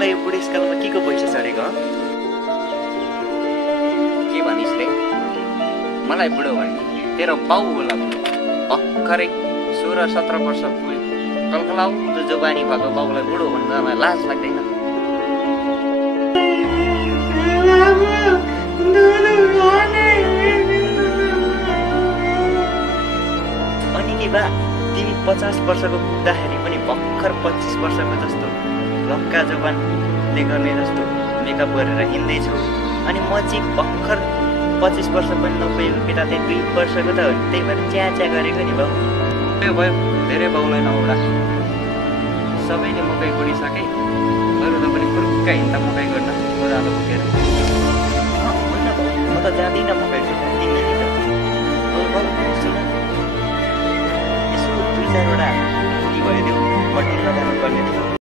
तिमीलाई यो बुढेसकालमा के को पैसा चढेको हो? के भनिस् रे? मलाई बुढो भने तेरो बाउ होला बुढो। भर्खरै 16-17 वर्ष पुग्यो। कलकलाउँदो जोबानी भएको बाउलाई बुढो भन्न मलाई लाज लाग्दैन। अनि के बा तिमी 50 वर्षको पुग्दाखेरि पनि भर्खर 25 वर्षको जस्तो लक्का जोबानले गर्ने जस्तो मेकअप गरेर हिँड्दैछौ। अनि म चाहिँ भर्खर 25 वर्ष पनि नपुगेको केटा चाहिँ 2 वर्षको त हो। त्यही भएर च्या गरेको नि बाउ। भयो भयो, धेरै बाउलाई नउडा। सबैले मकै गुडिसके, अरू त पनि फुर्का हिँड्दा मकै गर्न कोदालो बोकेर। होइन बाउ, म त जाँदिनँ मकै गुड्न। तिमीले त बाउ सुन, यसो 2-4 वटा